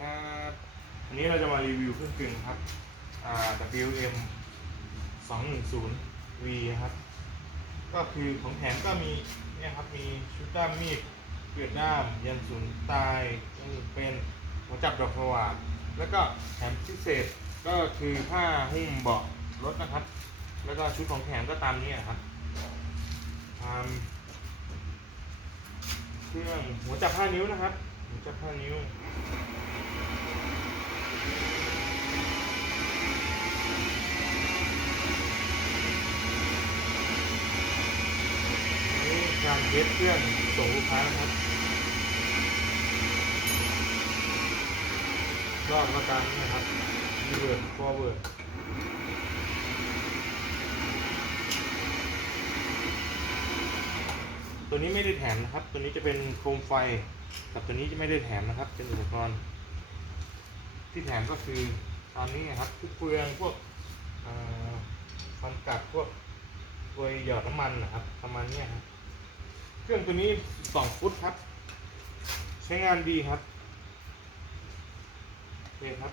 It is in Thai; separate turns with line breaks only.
ครับวันนี้เราจะมารีวิวเครื่องกลึงครับอ่า WM 210 V ครับ ก็คือของแถมก็มีเนี่ยครับมีชุดด้ามมีดเกลือด้ามยันศูนย์ตายก็เป็นหัวจับดอกสว่านแล้วก็แถมพิเศษก็คือผ้าหุ้มเบาะรถนะครับ แล้วก็ชุดของแถมก็ตามนี้ครับเครื่องหัวจับ5นิ้วนะครับ หัวจับ5นิ้ว นี่ การเทสเครื่องส่งลูกค้านะครับรอบประการนี้นะครับรีเวิร์ดฟอร์เวิร์ดตัวนี้ไม่ได้แถมนะครับ ตัวนี้จะเป็นโคมไฟ กับตัวนี้จะไม่ได้แถมนะครับ เป็นอุปกรณ์ ที่แถมก็คือตามนี้นะครับทุกเปลืองพวกฟันกัดพวกกลวยหยอดน้ำมันนะครับประมาณนี้ครับ เครื่องตัวนี้2ฟุตครับ ใช้งานดีครับโอเคครับ